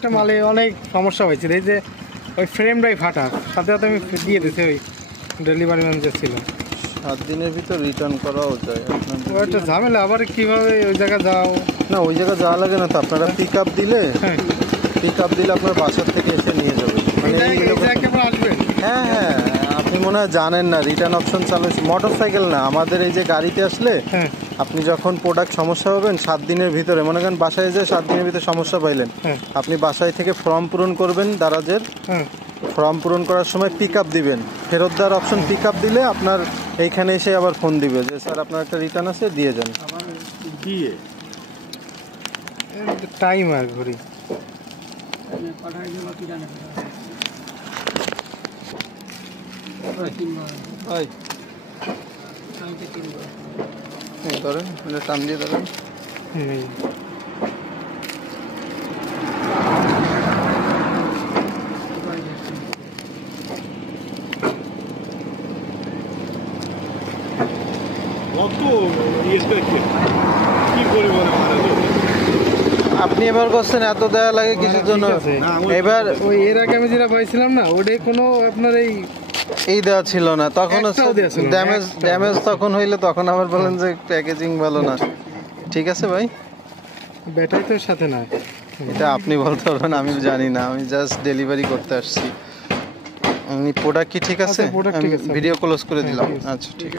একটা মালে অনেক সমস্যা হয়েছিল, এই যে ওই ফ্রেমটাই ফাটা, সাথে সাথে আমি দিয়ে দিছি ওই ডেলিভারি ম্যান যে ছিল। 7 দিনের ভিতর রিটার্ন করাও যায়। ও একটা ঝামেলা, আবার কিভাবে ওই জায়গায় যাও? না, ওই জায়গায় যাওয়া লাগে না তো, আপনারা পিক আপ দিলে আপনার বাসার থেকে এসে নিয়ে যাবেন। মানে আসবেন? হ্যাঁ হ্যাঁ, আপনি মনে হয় জানেন না, রিটার্ন অপশন চালু হয়েছে। মোটরসাইকেল না, আমাদের এই যে গাড়িতে আসলে আপনি যখন প্রোডাক্ট সমস্যা পাবেন 7 দিনের ভিতরে, মনে করেন বাসায় যে 7 দিনের ভিতরে সমস্যা পাইলেন, আপনি বাসায় থেকে ফর্ম পূরণ করবেন দারাজের। ফর্ম পূরণ করার সময় পিক আপ দিবেন, ফেরত দেওয়ার অপশন পিক আপ দিলে আপনার এইখানে এসে আবার ফোন দিবে যে স্যার আপনার একটা রিটার্ন আছে, দিয়ে যান। দিয়ে টাইম আর ঘড়ি ধরেন, টান দিয়ে ধরেন। আপনি এবার করছেন এত দেয়া লাগে কিছুর জন্য? এবার ওই এর আগে আমি যেটা পাইছিলাম না, ওটাই কোনো আপনার এই দেওয়া ছিল না তখন, ড্যামেজ তখন হইলে তখন আবার বলেন যে প্যাকেজিং ভালো না। ঠিক আছে ভাই, ব্যাটারি তো সাথে না, এটা আপনি বলতে পারবেন, আমি জানি না, আমি জাস্ট ডেলিভারি করতে আসছি। প্রোডাক্ট কি ঠিক আছে? ভিডিও ক্লোজ করে দিলাম। আচ্ছা ঠিক আছে।